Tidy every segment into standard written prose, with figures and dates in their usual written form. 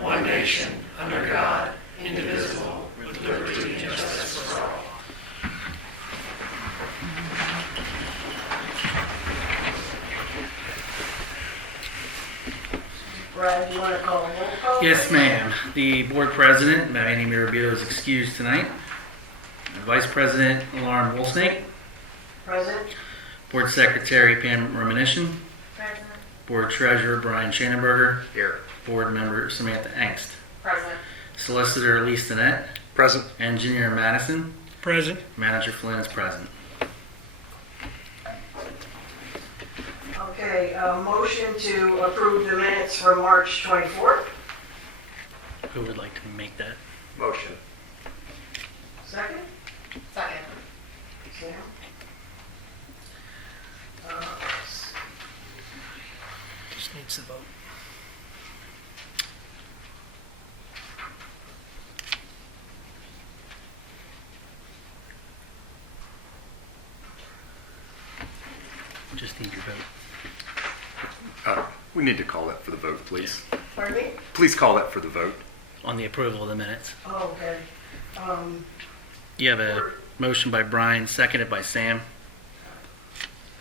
one nation, under God, indivisible, with liberty and justice for all. Brad, you want to call a roll call? Yes, ma'am. The board president, Manny Mirabito, is excused tonight. Vice President, Lauren Wolsnake. Present. Board Secretary, Pam Romanishin. Present. Board Treasurer, Brian Schanenberger. Here. Board Member, Samantha Engst. Present. Solicitor, Lee Stinnett. Present. Engineer, Madison. Present. Manager, Flynn, is present. Okay, motion to approve the minutes for March 24th. Who would like to make that? Motion. Second? Second. Sam? Just needs to vote. Just need your vote. We need to call that for the vote, please. Pardon me? Please call that for the vote. On the approval of the minutes. Oh, okay. You have a motion by Brian, seconded by Sam.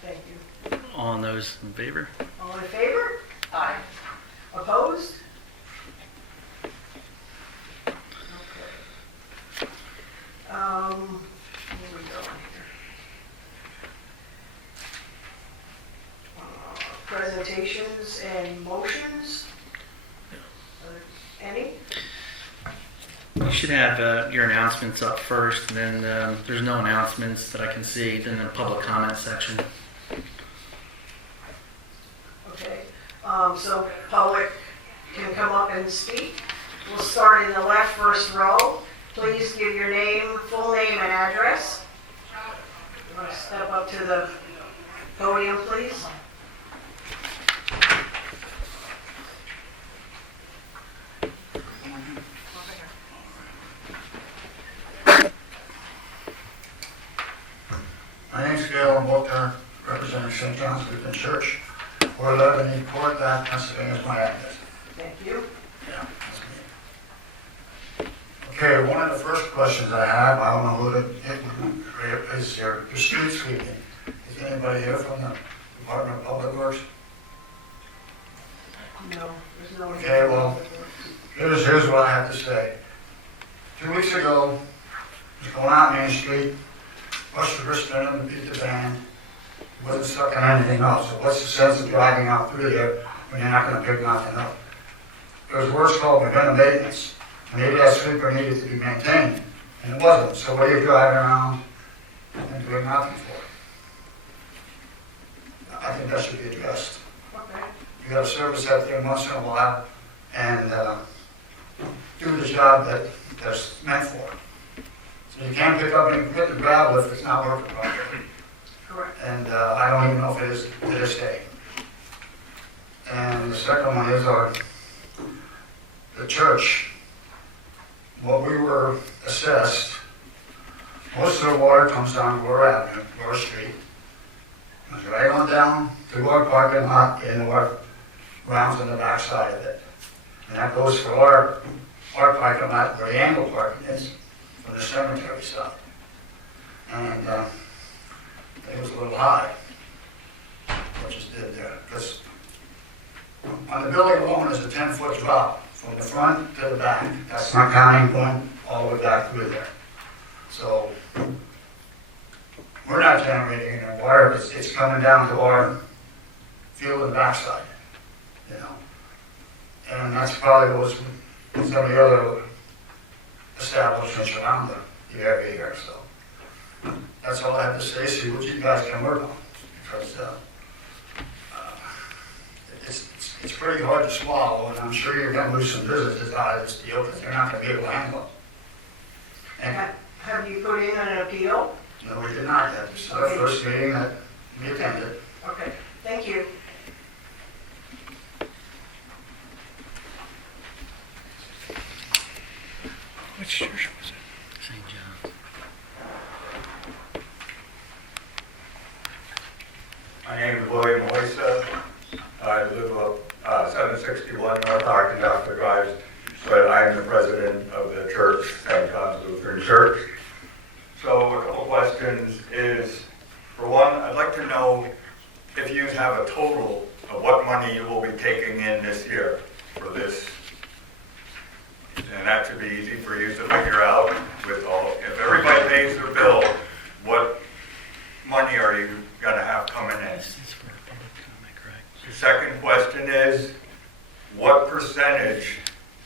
Thank you. All those in favor? All in favor? Aye. Opposed? Okay. Where we going here? Presentations and motions? Any? You should have your announcements up first, and then there's no announcements that I can see, then the public comment section. Okay, so public can come up and speak. We'll start in the left first row. Please give your name, full name and address. You want to step up to the podium, please? My name's Gail Walker, representing St. John's Lutheran Church, 411 Newport Ave, Pennsylvania is my address. Thank you. Yeah, that's me. Okay, one of the first questions I have, I don't know who it is your street sweeping. Is anybody here from the Department of Public Works? No, there's no. Okay, well, here's what I have to say. 2 weeks ago, I was going out Main Street, pushed the wristband and beat the van. It wasn't stuck on anything else. So what's the sense of driving out through there when you're not going to pick nothing up? There's words called preventive maintenance. Maybe that sweeper needed to be maintained, and it wasn't. So what are you driving around and doing nothing for? I think that should be addressed. Okay. You got to service that thing once in a while and do the job that that's meant for. So you can't pick up and hit the gravel if it's not working properly. Correct. And I don't even know if it is to this day. And the second one is the church. What we were assessed, most of the water comes down Borough Avenue, Borough Street. Comes right on down to our parking lot and our grounds on the back side of it. And that goes for our parking lot where the angle parking is, from the cemetery side. And it was a little high, what you did there. Because on the building alone is a 10-foot drop from the front to the back. That's not counting going all the way back through there. So we're not generating any water. It's coming down to our field and backside, you know. And that's probably what was some of the other establishments around the area here. So that's all I have to say. See what you guys can work on, because it's pretty hard to swallow, and I'm sure you're going to lose some businesses out of this deal because they're not going to be able to handle it. And Have you put in an appeal? no, we did not yet. This is our first meeting that we attended. Okay, thank you. Which church was it? St. John's. My name is William Moisa. I live up 761 North Arkansas Drive, but I am the president of the church, St. John's Lutheran Church. So a couple questions is, for one, I'd like to know if you have a total of what money you will be taking in this year for this. And that should be easy for you to figure out with all, if everybody pays their bill, what money are you gonna have coming in? This is for public comment, correct? The second question is, what percentage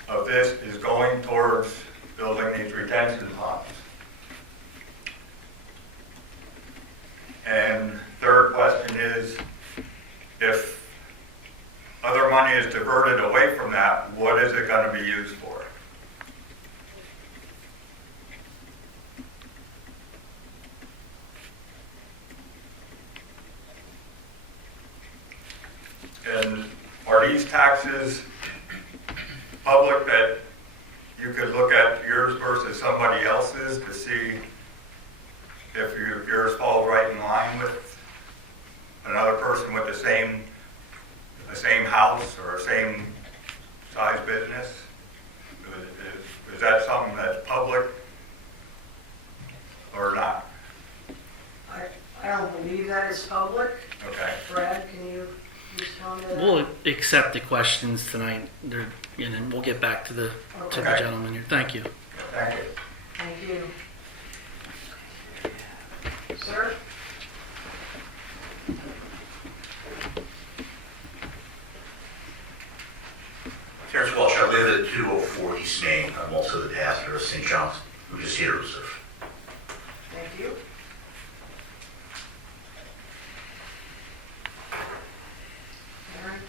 of this is going towards building these retention ponds? And third question is, if other money is diverted away from that, what is it going to be used for? And are these taxes public, that you could look at yours versus somebody else's to see if yours falls right in line with another person with the same house or same size business? Is that something that's public or not? I don't believe that is public. Okay. Brad, can you respond to that? We'll accept the questions tonight, and then we'll get back to the Okay. gentleman here. Thank you. Thank you. Thank you. Sir? Terrence Walsh, I live at 204 East Main. I'm also the pastor of St. John's, which is here to serve. Thank you. Aaron?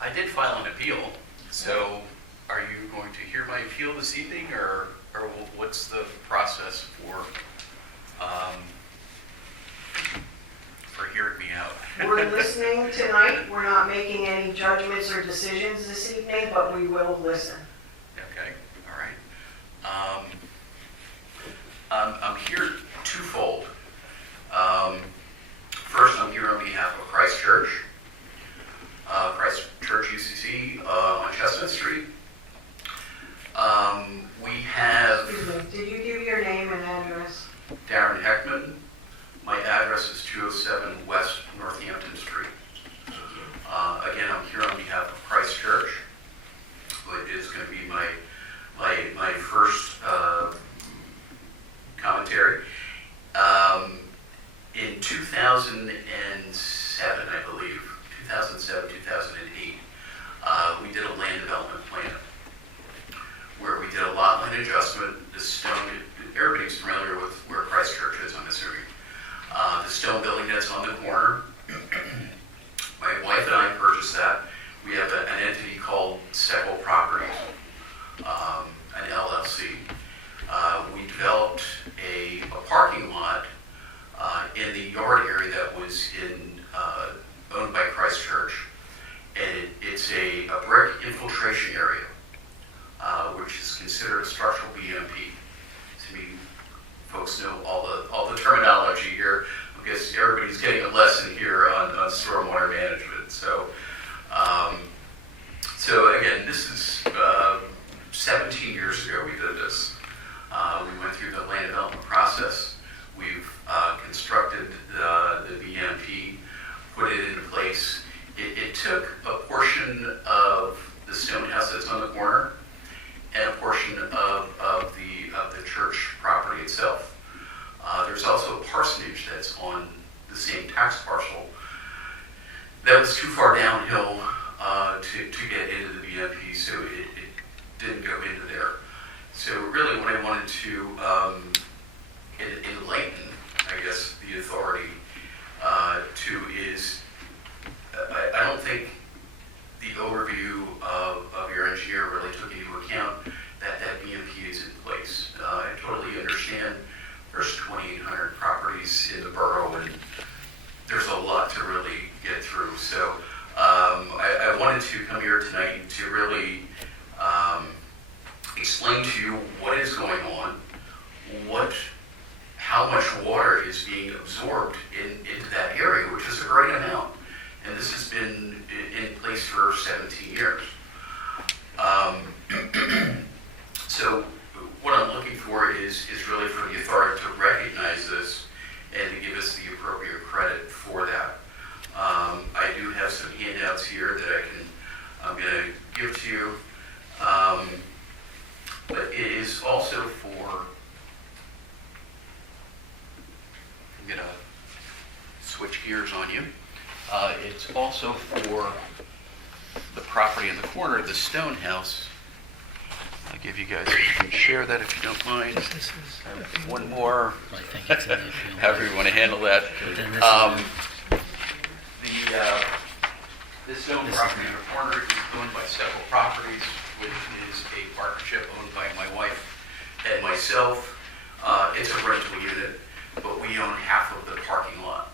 I did file an appeal, so are you going to hear my appeal this evening, or what's the process for hearing me out? We're listening tonight. We're not making any judgments or decisions this evening, but we will listen. Okay, all right. I'm here twofold. First, I'm here on behalf of Christ Church UCC on Chestnut Street. We have Excuse me, did you give your name and address? Darren Heckman. My address is 207 West Northampton Street. Again, I'm here on behalf of Christ Church, which is going to be my first commentary. In 2007, I believe, 2007, 2008, we did a land development plan where we did a lot line adjustment. The stone, everybody's familiar with where Christ Church is, I'm assuming. The stone building that's on the corner. My wife and I purchased that. We have an entity called Seckel Properties, an LLC. We developed a parking lot in the yard area that was owned by Christ Church. And it's a brick infiltration area, which is considered a structural BMP. To me, folks know all the terminology here. I guess everybody's getting a lesson here on stormwater management. So again, this is 17 years ago we did this. We went through the land development process. We've constructed the BMP, put it into place. It took a portion of the stone house that's on the corner and a portion of the church property itself. There's also a parsonage that's on the same tax parcel that was too far downhill to get into the BMP, so it didn't go into there. So really what I wanted to enlighten, I guess, the authority to is, I don't think the overview of your engineer really took into account that BMP is in place. I totally understand there's 2,800 properties in the borough, and there's a lot to really get through. So I wanted to come here tonight to really explain to you what is going on, how much water is being absorbed into that area, which is a great amount. and this has been in place for 17 years. So what I'm looking for is really for the authority to recognize this and to give us the appropriate credit for that. I do have some handouts here that I'm going to give to you, but it is also for, I'm going to switch gears on you. It's also for the property in the corner, the stone house. I'll give you guys, you can share that if you don't mind. This is One more, I think it's in the appeal. however you want to handle that. But then this This stone property in the corner is owned by several properties, which is a partnership owned by my wife and myself. It's a rental unit, but we own half of the parking lot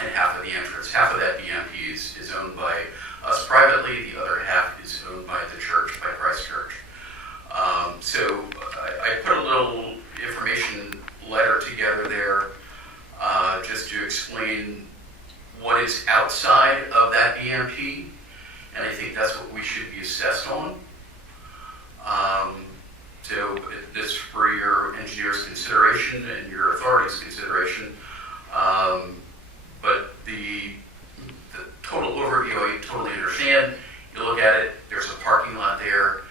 and half of the entrance. Half of that BMP is owned by us privately. The other half is owned by the church, by Christ Church. So I put a little information letter together there just to explain what is outside of that BMP, and I think that's what we should be assessed on. So this for your engineer's consideration and your authority's consideration. But the total overview, I totally understand. You look at it, there's a parking lot there,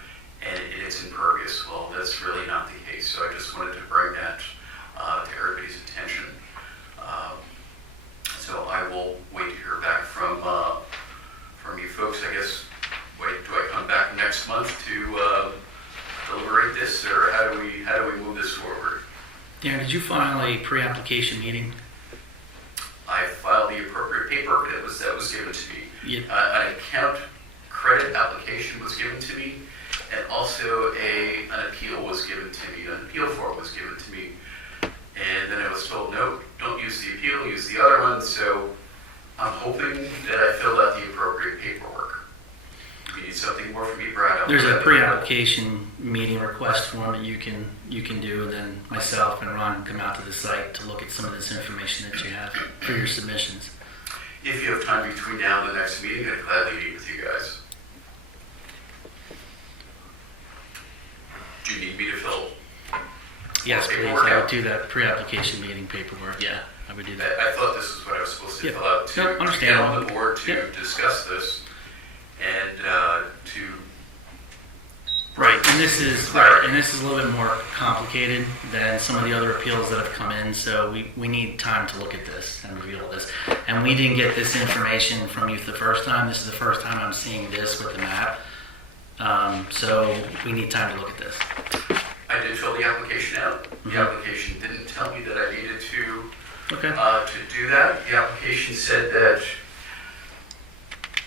and it's impervious. Well, that's really not the case. So I just wanted to bring that to everybody's attention. So I will wait to hear back from you folks. I guess, do I come back next month to deliberate this, or how do we move this forward? Darren, did you file a pre-application meeting? I filed the appropriate paper that was given to me. Yeah. An account credit application was given to me, and also an appeal was given to me. An appeal form was given to me, and then I was told, no, don't use the appeal, use the other one. So I'm hoping that I filled out the appropriate paperwork. If you need something more from me, Brad, There's a pre-application meeting request form that you can do, and then myself and Ron come out to the site to look at some of this information that you have for your submissions. If you have time between now and the next meeting, I'd gladly meet with you guys. Do you need me to fill? Yes, please. Paperwork I out? would do that pre-application meeting paperwork. Yeah, I would do that. I thought this is what I was supposed to Yep. fill out to Nope, get understandable. on the board to Yep. discuss this and to. Right, and this is a little bit more complicated than some of the other appeals that have come in. So we need time to look at this and review all this. And we didn't get this information from you the first time. This is the first time I'm seeing this with the map. So we need time to look at this. I did fill the application out. Mhm. The application didn't tell me that I needed to Okay. do that. The application said that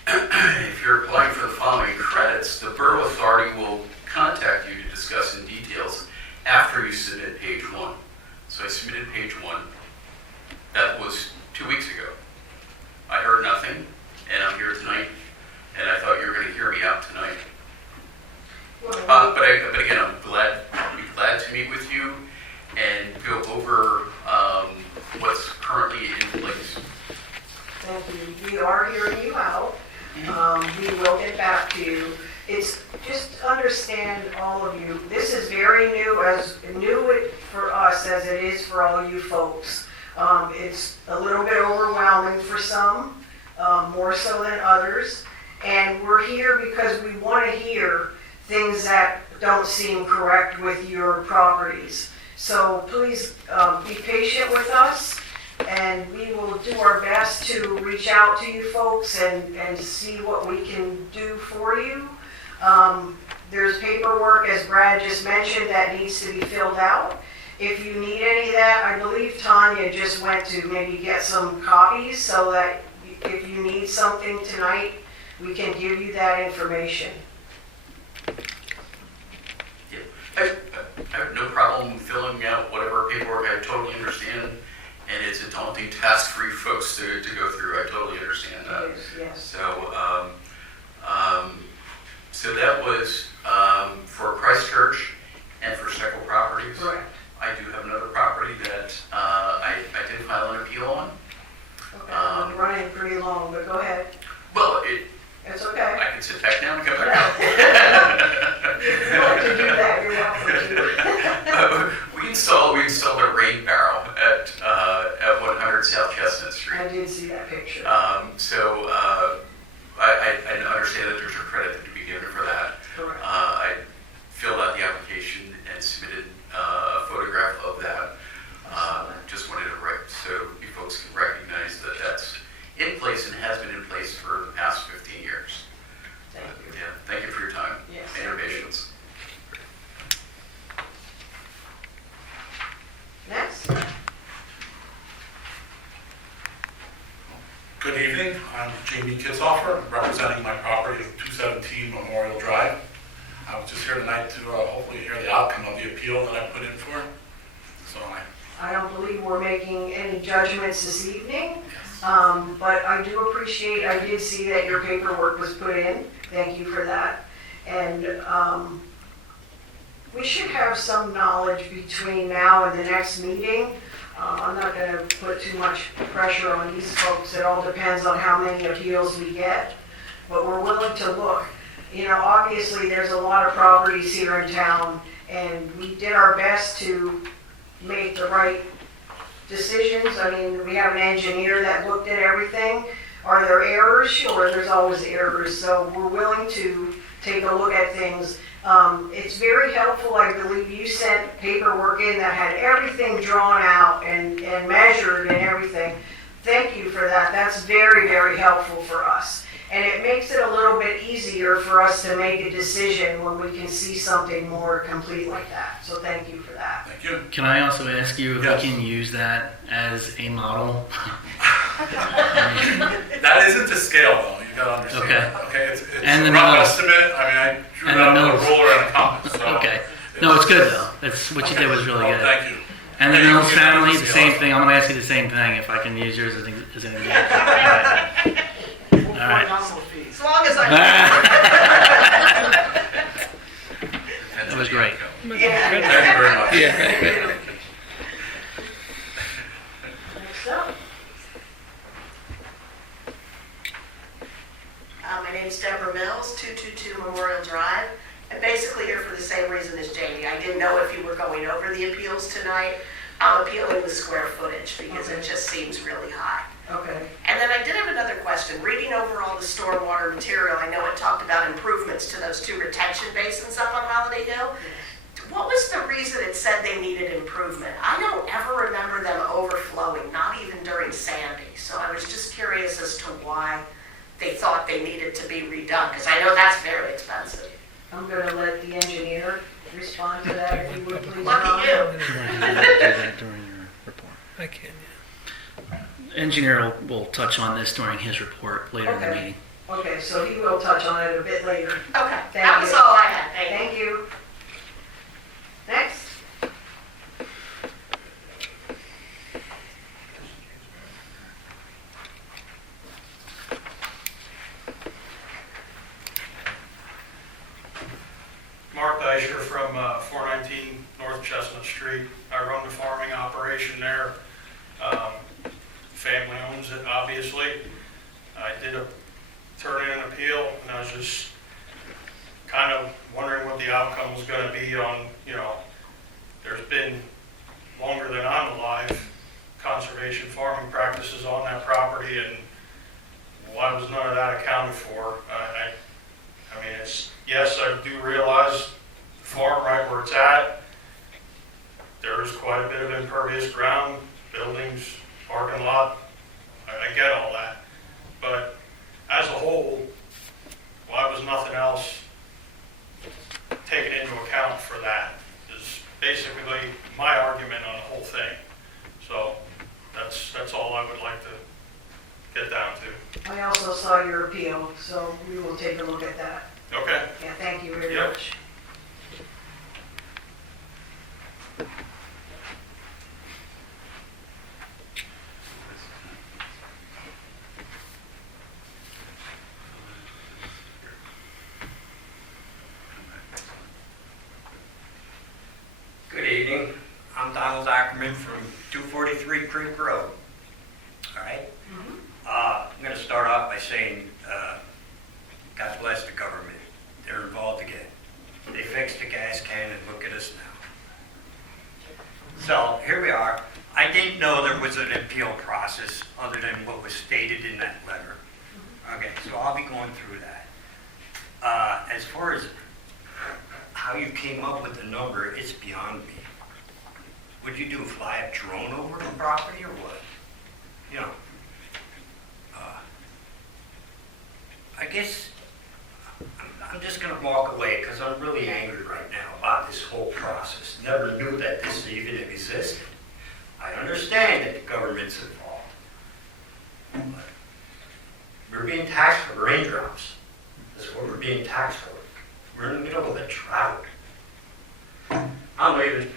if you're applying for the following credits, the Borough Authority will contact you to discuss in details after you submit page 1. So I submitted page 1. That was 2 weeks ago. I heard nothing, and I'm here tonight, and I thought you were going to hear me out tonight. But again, I'd be glad to meet with you and go over what's currently in place. Thank you. We are hearing you out. We will get back to you. It's just understand, all of you, this is very new for us as it is for all you folks. It's a little bit overwhelming for some, more so than others. And we're here because we want to hear things that don't seem correct with your properties. So please be patient with us, and we will do our best to reach out to you folks and see what we can do for you. There's paperwork, as Brad just mentioned, that needs to be filled out. If you need any of that, I believe Tanya just went to maybe get some copies so that if you need something tonight, we can give you that information. Yeah. I have no problem filling out whatever paperwork. I totally understand, and it's a daunting task for you folks to go through. I totally understand that. Yes. So that was for Christ Church and for several properties. Correct. I do have another property that I did file an appeal on. Okay, I'm running pretty long, but go ahead. can sit back down and come back up. If you'd like to do that, you're welcome to. We installed a rain barrel at 100 South Chestnut Street. I did see that picture. I understand that there's a credit to be given for that. Correct. I filled out the application and submitted a photograph of that. Just wanted to so you folks can recognize that that's in place and has been in place for the past 15 years. Thank you. Yeah, thank you for your time Yes. and your patience. Next. Good evening, I'm Jamie Kitzhofer, representing my property of 217 Memorial Drive. I was just here tonight to hopefully hear the outcome of the appeal that I put in for. So I don't believe we're making any judgments this evening, but I do appreciate, I did see that your paperwork was put in. Thank you for that. And we should have some knowledge between now and the next meeting. I'm not going to put too much pressure on these folks. It all depends on how many appeals we get, but we're willing to look. You know, obviously there's a lot of properties here in town, and we did our best to make the right decisions. I mean, we have an engineer that looked at everything. Are there errors? Sure, there's always errors. So we're willing to take a look at things. It's very helpful. I believe you sent paperwork in that had everything drawn out and measured and everything. Thank you for that. That's very, very helpful for us. And it makes it a little bit easier for us to make a decision when we can see something more complete like that. So thank you for that. thank you. Can I also ask you if Yes. we can use that as a model? That isn't to scale though, you gotta understand. Okay. Okay, it's And a the rough mills. estimate, I mean, I drew And it the out with mills. a ruler and a compass, so. Okay. No, it's good though. That's what you did was really Well, good. thank you. And the Yeah, you Mills can use that family, as the a same scale. thing. I'm going to ask you the same thing if I can use yours as an example. All right. As long as I. That was great. Thank you very much. Yeah. Next up. My name's Deborah Mills, 222 Memorial Drive. I'm basically here for the same reason as Jamie. I didn't know if you were going over the appeals tonight. I'm appealing the square footage because it just seems really high. Okay. And then I did have another question. Reading over all the stormwater material, I know it talked about improvements to those 2 retention basins up on Holiday Hill. What was the reason it said they needed improvement? I don't ever remember them overflowing, not even during Sandy. So I was just curious as to why they thought they needed to be redone, because I know that's very expensive. I'm going to let the engineer respond to that, if you would please. Lucky Ron. you. I can, yeah. Engineer will touch on this during his report later in the Okay. meeting. Okay, so he will touch on it a bit later. Okay, Thank that was you. all I had. Thank you. Thank you. Next. Mark Deisher from 419 North Chestnut Street. I run the farming operation there. Family owns it, obviously. I did turn in an appeal, and I was just kind of wondering what the outcome was going to be on, there's been, longer than I'm alive, conservation farming practices on that property, and why was none of that accounted for? I mean, yes, I do realize the farm right where it's at, there is quite a bit of impervious ground, buildings, parking lot. I get all that. But as a whole, why was nothing else taken into account for that? Is basically my argument on the whole thing. So that's all I would like to get down to. I also saw your appeal, so we will take a look at that. Okay. Yeah, thank you very Yep. much. Good evening. I'm Donald Ackerman from 243 Creek Road. All right? I'm going to start off by saying God bless the government. They're involved again. They fixed the gas can and look at us now. So here we are. I didn't know there was an appeal process other than what was stated in that letter. Okay, so I'll be going through that. As far as how you came up with the number, it's beyond me. Would you do fly a drone over the property or what? You know, I guess I'm just going to walk away because I'm really angry right now about this whole process. Never knew that this even existed. I understand that the government's involved. But we're being taxed for raindrops. That's what we're being taxed for. We're in the middle of a drought. I'm leaving.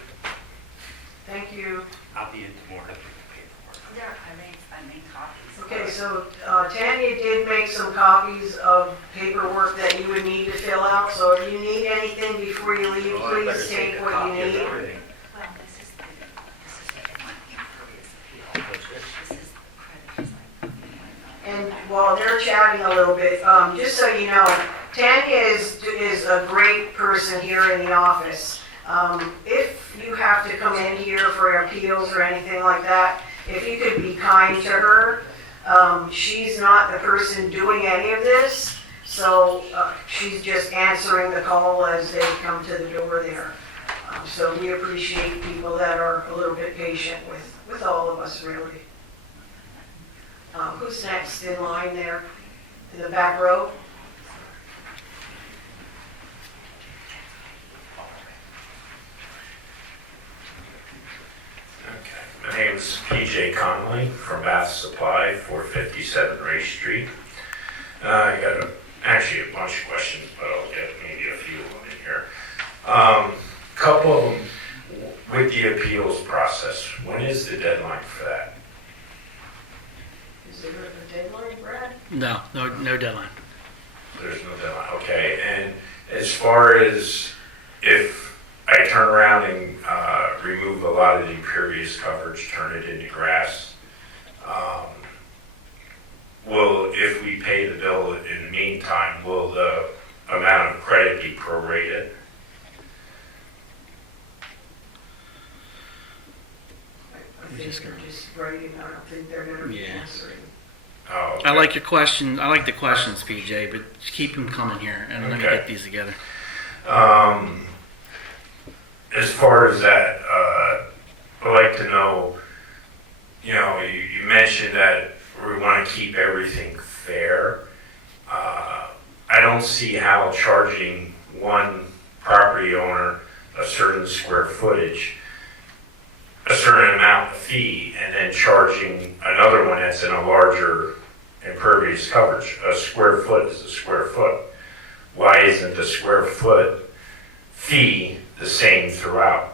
Thank you. I'll be in tomorrow. There, I made copies. Okay, so Tanya did make some copies of paperwork that you would need to fill out, so if you need anything before you leave, please take what you need. Well, this is the impervious appeal. This is the credit. And while they're chatting a little bit, just so you know, Tanya is a great person here in the office. If you have to come in here for appeals or anything like that, if you could be kind to her, she's not the person doing any of this, so she's just answering the call as they come to the door there. So we appreciate people that are a little bit patient with all of us, really. Who's next in line there in the back row? My name is PJ Conley from Bath Supply, 457 Ray Street. I got actually a bunch of questions, but I'll get maybe a few of them in here. Couple of them with the appeals process. When is the deadline for that? Is there a deadline, Brad? No deadline. There's no deadline. Okay, and as far as if I turn around and remove a lot of the impervious coverage, turn it into grass, if we pay the bill in the meantime, will the amount of credit be prorated? I think they're just writing, I don't think they're gonna be answering. Oh, okay. I like your question. I like the questions, PJ, but keep them coming here, and let me get these together. As far as that, I'd like to know, you mentioned that we want to keep everything fair. I don't see how charging one property owner a certain square footage, a certain amount of fee, and then charging another one that's in a larger impervious coverage. A square foot is a square foot. Why isn't the square foot fee the same throughout?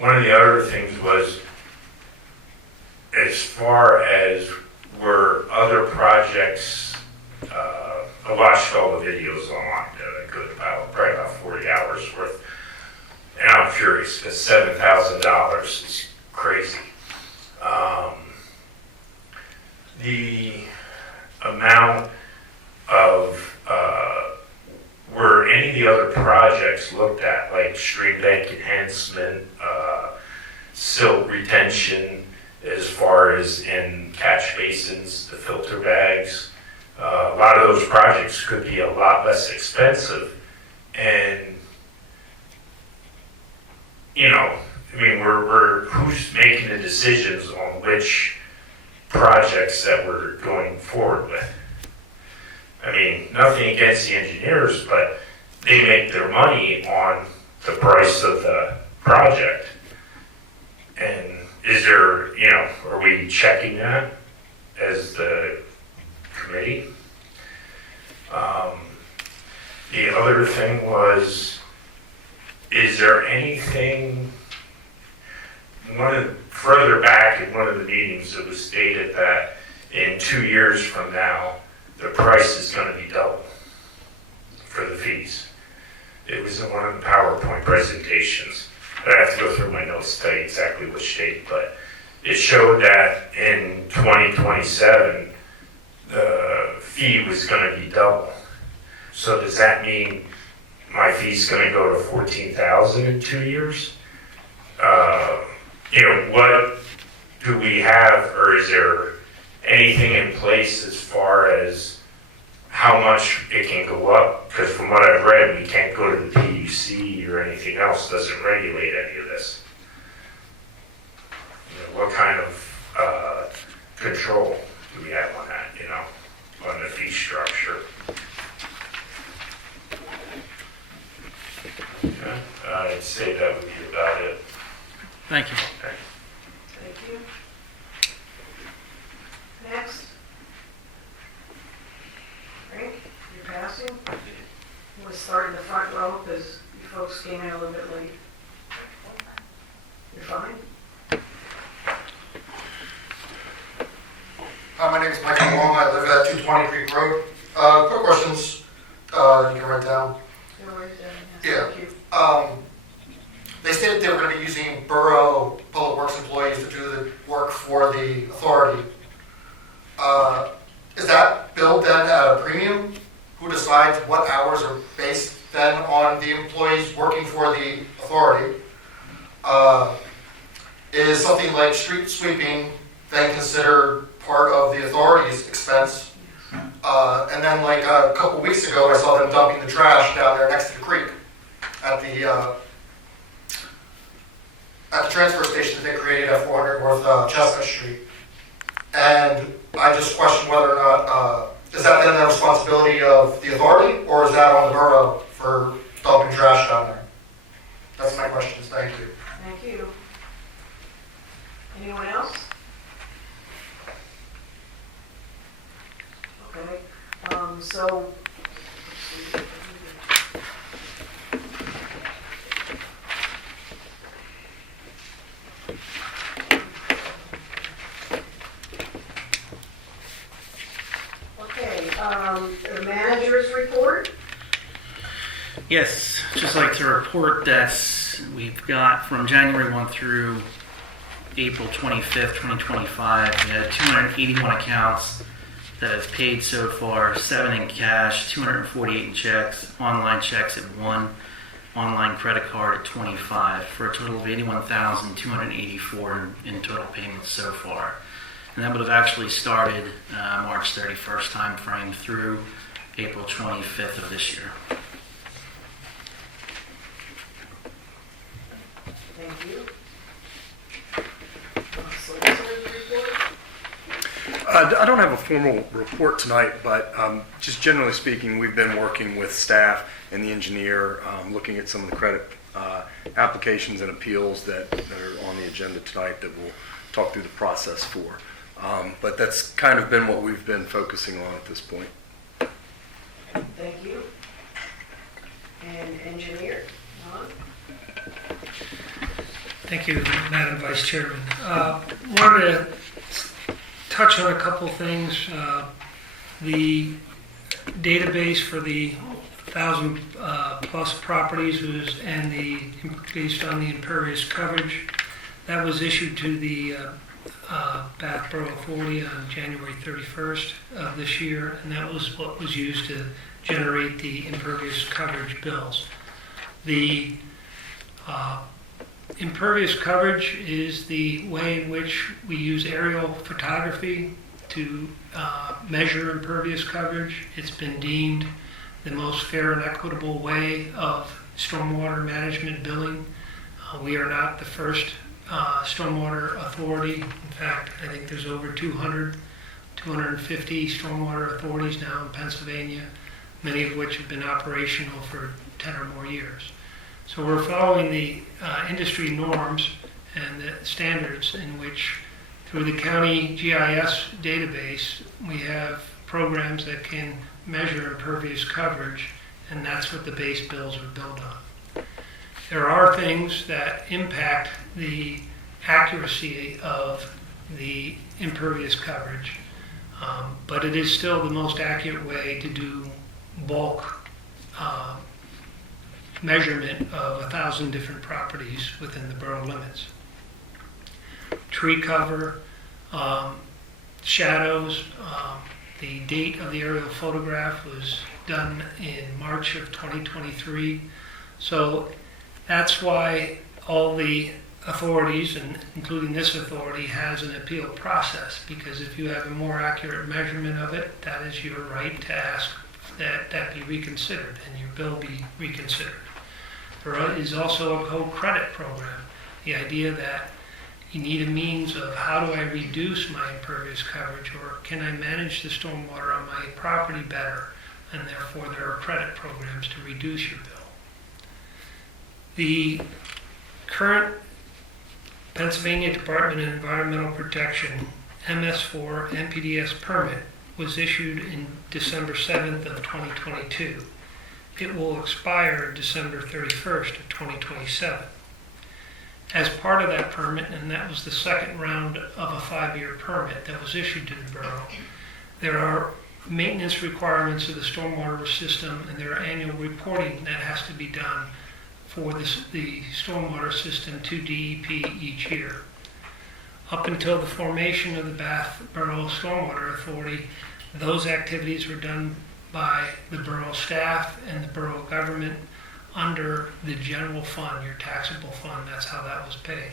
One of the other things was, as far as were other projects, I watched all the videos online, probably about 40 hours worth, and I'm furious because $7,000 is crazy. The amount of were any of the other projects looked at, like stream bank enhancement, silt retention, as far as in catch basins, the filter bags? A lot of those projects could be a lot less expensive, and we're who's making the decisions on which projects that we're going forward with? I mean, nothing against the engineers, but they make their money on the price of the project. And is there, are we checking that as the committee? The other thing was, is there anything, further back in one of the meetings, it was stated that in 2 years from now, the price is going to be double for the fees. It was in one of the PowerPoint presentations. I have to go through my notes to tell you exactly which date, but it showed that in 2027, the fee was gonna be double. So does that mean my fee's gonna go to 14,000 in 2 years? What do we have, or is there anything in place as far as how much it can go up? Because from what I've read, we can't go to the PUC or anything else, doesn't regulate any of this. What kind of control do we have on that, on the fee structure? Okay. I'd say that would be about it. Thank you. Okay. Thank you. Next. Frank, you're passing. We'll start in the front row because you folks came in a little bit late. You're fine? Hi, my name is Michael Long. I live at 220 Creek Road. Quick questions you can write down. You'll write it down, yes. Yeah. Thank you. They stated they were going to be using Borough Public Works employees to do the work for the authority. Is that billed then at a premium? Who decides what hours are based then on the employees working for the authority? Is something like street sweeping then considered part of the authority's expense? And then like a couple weeks ago, I saw them dumping the trash down there next to the creek at the transfer station that they created at 400 North Chestnut Street. And I just question whether or not, is that then the responsibility of the authority, or is that on the borough for dumping trash down there? That's my questions. Thank you. Thank you. Anyone else? Okay, so. Okay, the manager's report. Yes, just like to report that we've got from January 1 through April 25th, 2025, we had 281 accounts that have paid so far, 7 in cash, 248 in checks, online checks at 1, online credit card at 25, for a total of 81,284 in total payments so far. And that would have actually started March 31st time frame through April 25th of this year. Thank you. Solicitor's report. I don't have a formal report tonight, but just generally speaking, we've been working with staff and the engineer, looking at some of the credit applications and appeals that are on the agenda tonight that we'll talk through the process for. But that's kind of been what we've been focusing on at this point. Thank you. And engineer, Ron? Thank you, Madam Vice Chairman. Wanted to touch on a couple things. The database for the 1,000 plus properties was, based on the impervious coverage, that was issued to the Bath Borough Authority on January 31st of this year, and that was what was used to generate the impervious coverage bills. The impervious coverage is the way in which we use aerial photography to measure impervious coverage. It's been deemed the most fair and equitable way of stormwater management billing. We are not the first stormwater authority. In fact, I think there's over 250 stormwater authorities now in Pennsylvania, many of which have been operational for 10 or more years. So we're following the industry norms and the standards in which, through the county GIS database, we have programs that can measure impervious coverage, and that's what the base bills are built on. There are things that impact the accuracy of the impervious coverage, but it is still the most accurate way to do bulk measurement of 1,000 different properties within the borough limits. tree cover, shadows. The date of the aerial photograph was done in March of 2023. So that's why all the authorities, and including this authority, has an appeal process, because if you have a more accurate measurement of it, that is your right to ask that be reconsidered and your bill be reconsidered. There is also a co-credit program. The idea that you need a means of how do I reduce my impervious coverage, or can I manage the stormwater on my property better, and therefore there are credit programs to reduce your bill. The current Pennsylvania Department of Environmental Protection MS4 NPDES permit was issued in December 7th of 2022. It will expire December 31st of 2027. As part of that permit, and that was the second round of a 5-year permit that was issued to the borough, there are maintenance requirements of the stormwater system, and there are annual reporting that has to be done for the stormwater system to DEP each year. Up until the formation of the Bath Borough Stormwater Authority, those activities were done by the borough staff and the borough government under the general fund, your taxable fund. That's how that was paid.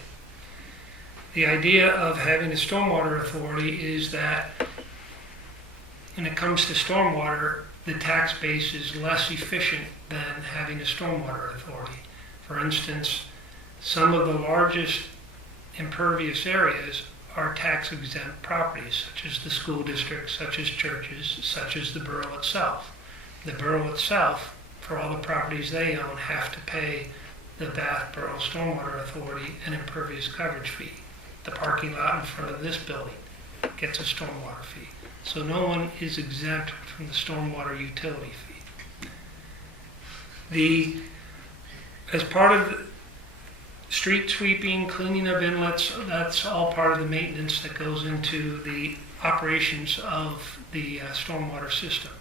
The idea of having a stormwater authority is that when it comes to stormwater, the tax base is less efficient than having a stormwater authority. For instance, some of the largest impervious areas are tax-exempt properties, such as the school districts, such as churches, such as the borough itself. The borough itself, for all the properties they own, have to pay the Bath Borough Stormwater Authority an impervious coverage fee. The parking lot in front of this building gets a stormwater fee. So no one is exempt from the stormwater utility fee. As part of the street sweeping, cleaning of inlets, that's all part of the maintenance that goes into the operations of the stormwater system.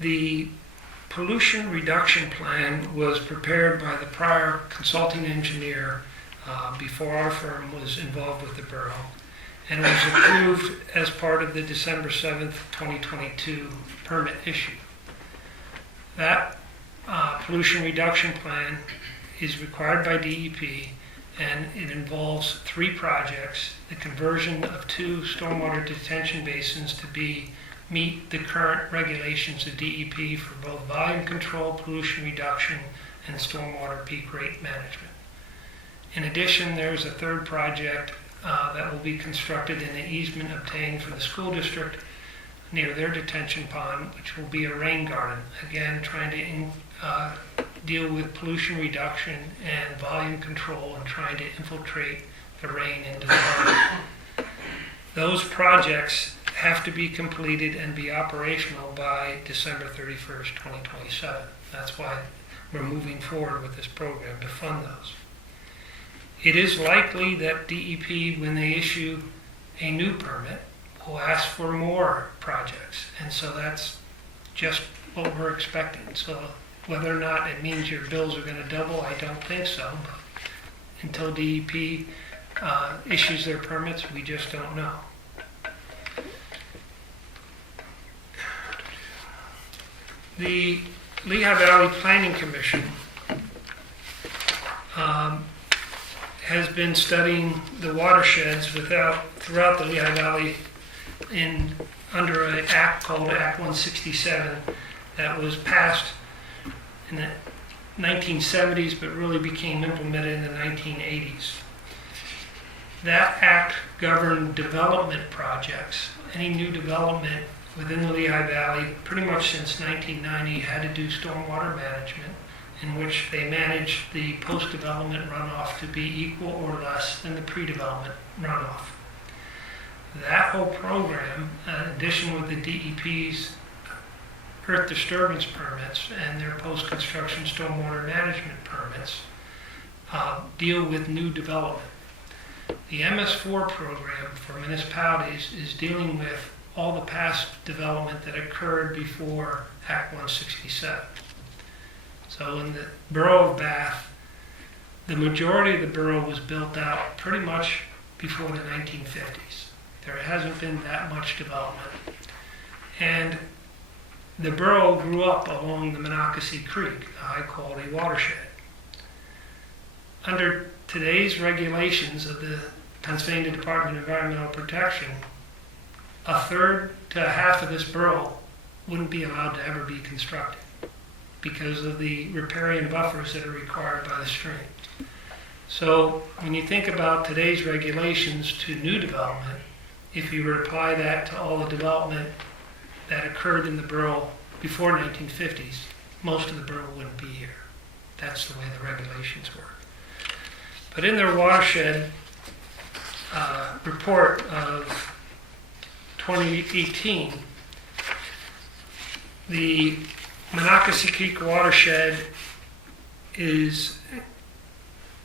The pollution reduction plan was prepared by the prior consulting engineer before our firm was involved with the borough, and was approved as part of the December 7th, 2022 permit issue. That pollution reduction plan is required by DEP, and it involves 3 projects: the conversion of 2 stormwater detention basins to meet the current regulations of DEP for both volume control, pollution reduction, and stormwater peak rate management. In addition, there's a 3rd project that will be constructed in the easement obtained for the school district near their detention pond, which will be a rain garden, again trying to deal with pollution reduction and volume control and trying to infiltrate the rain into the pond. Those projects have to be completed and be operational by December 31st, 2027. That's why we're moving forward with this program to fund those. It is likely that DEP, when they issue a new permit, will ask for more projects. And so that's just what we're expecting. So whether or not it means your bills are going to double, I don't think so. But until DEP issues their permits, we just don't know. The Lehigh Valley Planning Commission has been studying the watersheds throughout the Lehigh Valley under an act called Act 167 that was passed in the 1970s but really became implemented in the 1980s. That act governed development projects. Any new development within the Lehigh Valley, pretty much since 1990, had to do stormwater management, in which they managed the post-development runoff to be equal or less than the pre-development runoff. That whole program, in addition with the DEP's earth disturbance permits and their post-construction stormwater management permits, deal with new development. The MS4 program for municipalities is dealing with all the past development that occurred before Act 167. So in the Borough of Bath, the majority of the borough was built out pretty much before the 1950s. There hasn't been that much development. And the borough grew up along the Monocacy Creek, a high-quality watershed. Under today's regulations of the Pennsylvania Department of Environmental Protection, a third to a half of this borough wouldn't be allowed to ever be constructed because of the riparian buffers that are required by the stream. So when you think about today's regulations to new development, if you were to apply that to all the development that occurred in the borough before 1950s, most of the borough wouldn't be here. That's the way the regulations work. But in their watershed report of 2018, the Monocacy Creek watershed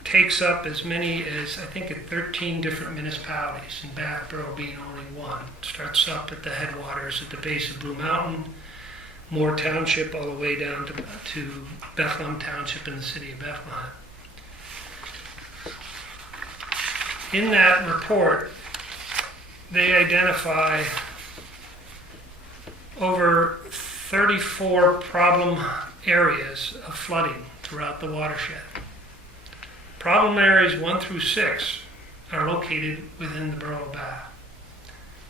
takes up as many as, I think, 13 different municipalities, and Bath Borough being only one. It starts up at the headwaters at the base of Blue Mountain, Moore Township, all the way down to Bethlehem Township in the city of Bethlehem. In that report, they identify over 34 problem areas of flooding throughout the watershed. Problem areas 1 through 6 are located within the Borough of Bath.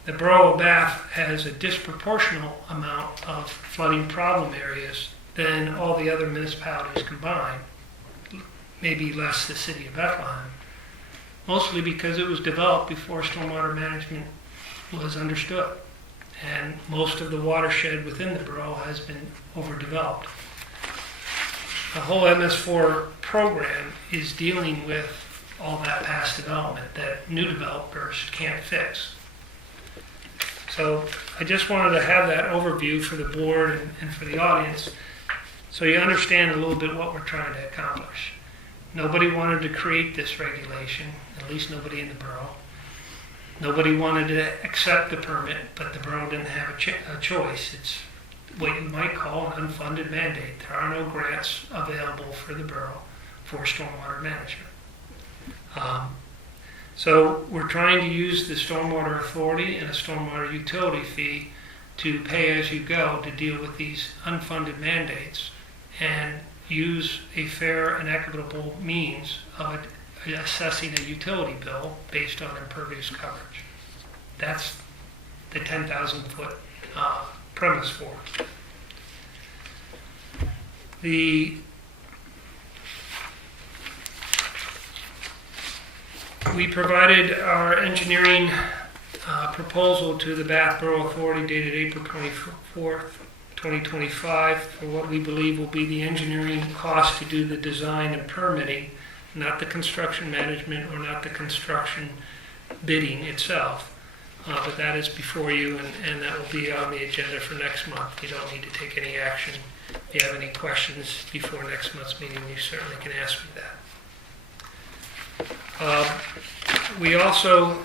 The Borough of Bath has a disproportional amount of flooding problem areas than all the other municipalities combined, maybe less the city of Bethlehem, mostly because it was developed before stormwater management was understood. And most of the watershed within the borough has been overdeveloped. The whole MS4 program is dealing with all that past development that new developers can't fix. So I just wanted to have that overview for the board and for the audience so you understand a little bit what we're trying to accomplish. Nobody wanted to create this regulation, at least nobody in the borough. Nobody wanted to accept the permit, but the borough didn't have a choice. It's what you might call an unfunded mandate. There are no grants available for the borough for stormwater management. So we're trying to use the stormwater authority and a stormwater utility fee to pay as you go to deal with these unfunded mandates and use a fair and equitable means of assessing a utility bill based on impervious coverage. That's the 10,000 foot premise for it. We provided our engineering proposal to the Bath Borough Authority dated April 24th, 2025 for what we believe will be the engineering cost to do the design and permitting, not the construction management or not the construction bidding itself. But that is before you, and that will be on the agenda for next month. You don't need to take any action. If you have any questions before next month's meeting, you certainly can ask me that. We also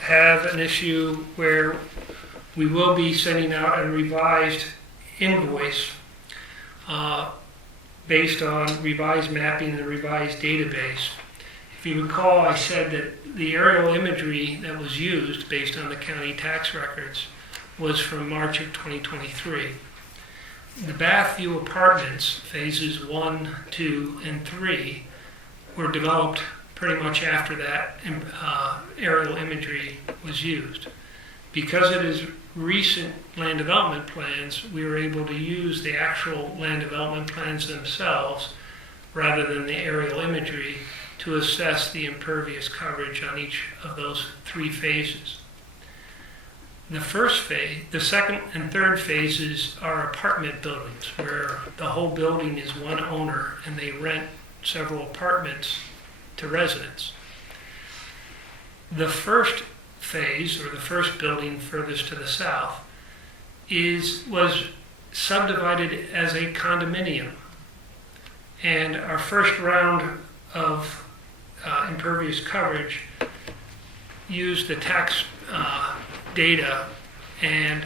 have an issue where we will be sending out a revised invoice based on revised mapping and the revised database. If you recall, I said that the aerial imagery that was used based on the county tax records was from March of 2023. The Bathview apartments, phases 1, 2, and 3, were developed pretty much after that aerial imagery was used. Because it is recent land development plans, we were able to use the actual land development plans themselves rather than the aerial imagery to assess the impervious coverage on each of those 3 phases. The first phase, the second and third phases are apartment buildings where the whole building is one owner and they rent several apartments to residents. The first phase, or the first building furthest to the south, was subdivided as a condominium. And our first round of impervious coverage used the tax data, and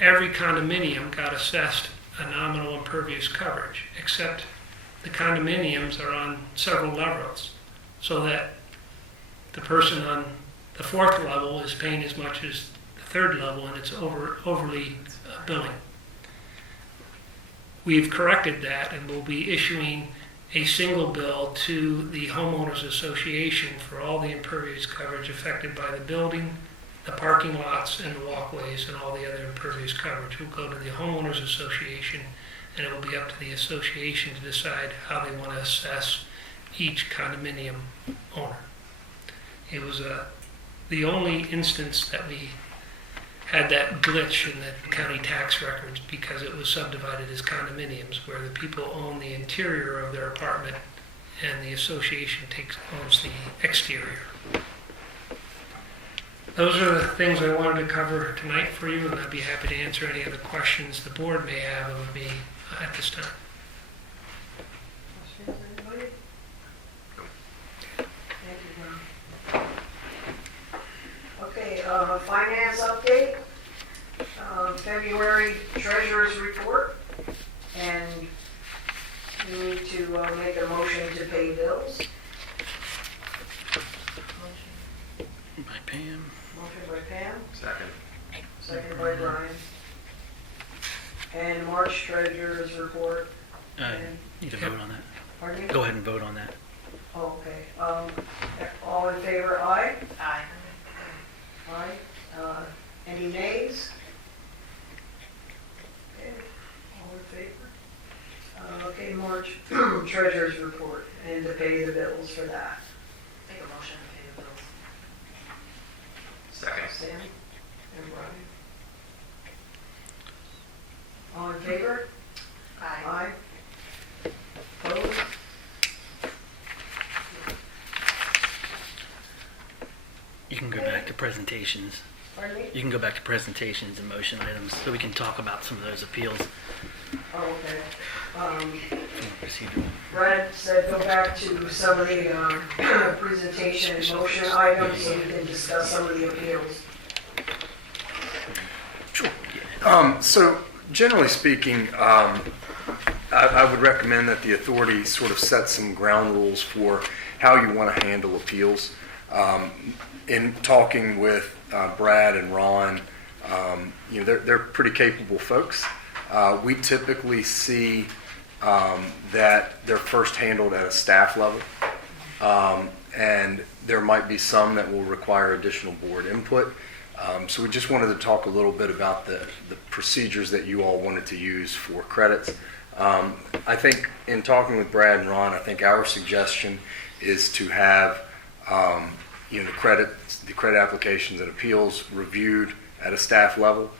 every condominium got assessed a nominal impervious coverage, except the condominiums are on several levels. so that the person on the fourth level is paying as much as the third level, and it's overly billing. We've corrected that, and we'll be issuing a single bill to the homeowners association for all the impervious coverage affected by the building, the parking lots, and the walkways, and all the other impervious coverage. Will go to the homeowners association, and it will be up to the association to decide how they want to assess each condominium owner. It was the only instance that we had that glitch in the county tax records because it was subdivided as condominiums where the people own the interior of their apartment and the association owns the exterior. Those are the things I wanted to cover tonight for you, and I'd be happy to answer any other questions the board may have of me at this time. Okay, finance update, February treasurer's report, and you need to make a motion to pay bills. By Pam. Motion by Pam, Second. second by Brian. And March treasurer's report. Need to vote on that. Pardon me? Go ahead and vote on that. Oh, okay, all in favor, aye? Aye. Aye. Any nays? Okay, all in favor? Okay, March treasurer's report, and to pay the bills for that. Make a motion to pay the bills. Second. Sam and Brian. All in favor? Aye. Aye. Opposed? You can go back to presentations. Pardon me? You can go back to presentations and motion items so we can talk about some of those appeals. Oh, okay. Procedural. Brad said go back to some of the presentation and motion items so we can discuss some of the appeals. So generally speaking, I would recommend that the authority sort of set some ground rules for how you want to handle appeals. In talking with Brad and Ron, they're pretty capable folks. We typically see that they're first handled at a staff level, and there might be some that will require additional board input. So we just wanted to talk a little bit about the procedures that you all wanted to use for credits. I think in talking with Brad and Ron, I think our suggestion is to have the credit applications and appeals reviewed at a staff level.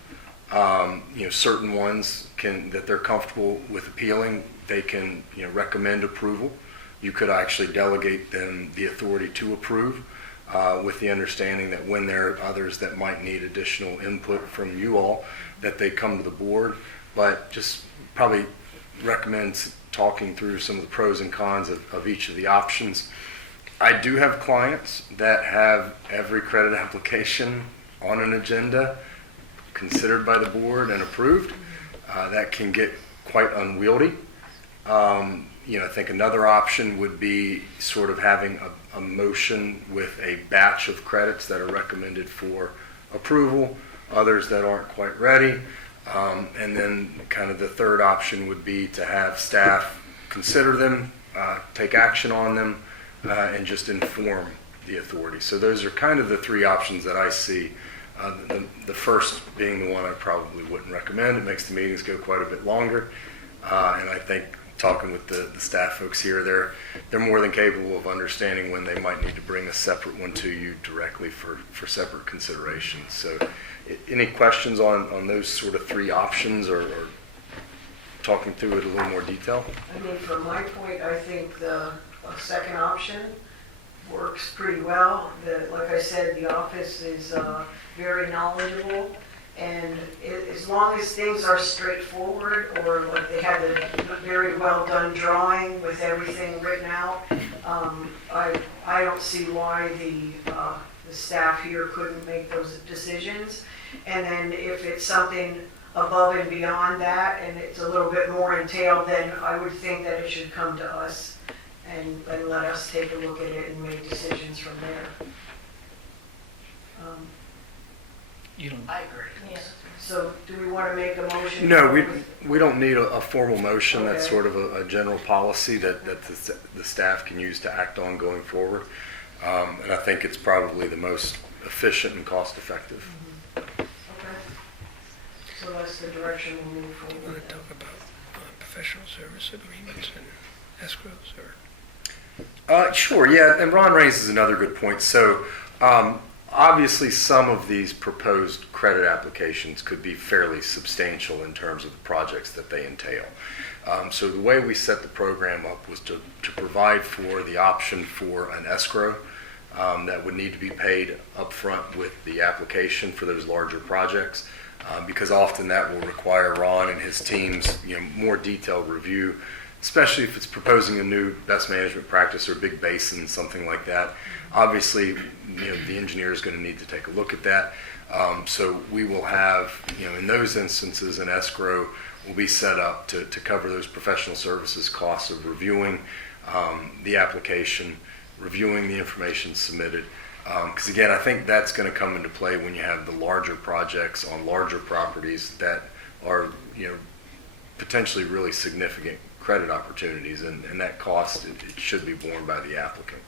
Certain ones that they're comfortable with appealing, they can recommend approval. You could actually delegate them the authority to approve, with the understanding that when there are others that might need additional input from you all, that they come to the board. But just probably recommend talking through some of the pros and cons of each of the options. I do have clients that have every credit application on an agenda considered by the board and approved. That can get quite unwieldy. I think another option would be sort of having a motion with a batch of credits that are recommended for approval, others that aren't quite ready. And then kind of the third option would be to have staff consider them, take action on them, and just inform the authority. So those are kind of the three options that I see. The first being the one I probably wouldn't recommend. It makes the meetings go quite a bit longer. And I think talking with the staff folks here, they're more than capable of understanding when they might need to bring a separate one to you directly for separate consideration. So any questions on those sort of three options or talking through it in a little more detail? I mean, from my point, I think the second option works pretty well. Like I said, the office is very knowledgeable, and as long as things are straightforward, or like they have a very well done drawing with everything written out, I don't see why the staff here couldn't make those decisions. And then if it's something above and beyond that, and it's a little bit more entailed, then I would think that it should come to us. and let us take a look at it and make decisions from there. You don't. I agree. So do we want to make a motion? No, we don't need a formal motion. That's Okay. sort of a general policy that the staff can use to act on going forward. And I think it's probably the most efficient and cost-effective. Okay. So that's the direction we'll move Want forward. to talk about professional service agreements and escrows, or? Sure, yeah, and Ron raises another good point. So, obviously, some of these proposed credit applications could be fairly substantial in terms of the projects that they entail. So the way we set the program up was to provide for the option for an escrow that would need to be paid upfront with the application for those larger projects, because often that will require Ron and his team's more detailed review, especially if it's proposing a new best management practice or big basin, something like that. Obviously, the engineer is going to need to take a look at that. So we will have, in those instances, an escrow will be set up to cover those professional services costs of reviewing the application, reviewing the information submitted. Because again, I think that's going to come into play when you have the larger projects on larger properties that are, potentially really significant credit opportunities, and that cost, it should be borne by the applicant.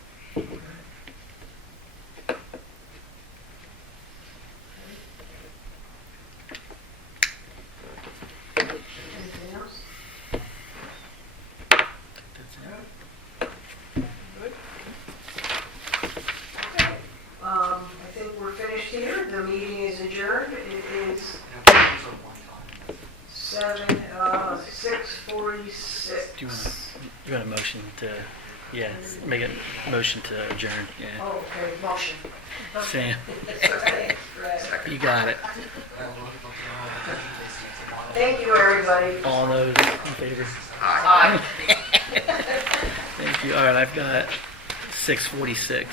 Anything else? Good. Okay. I think we're finished here. The meeting is adjourned. It is 6:46. Do you want a motion to, make a motion to adjourn, yeah. Oh, okay, motion. Sam, Right. you got it. Thank you, everybody. All those in favor? Aye. Thank you. All right, I've got 6:46.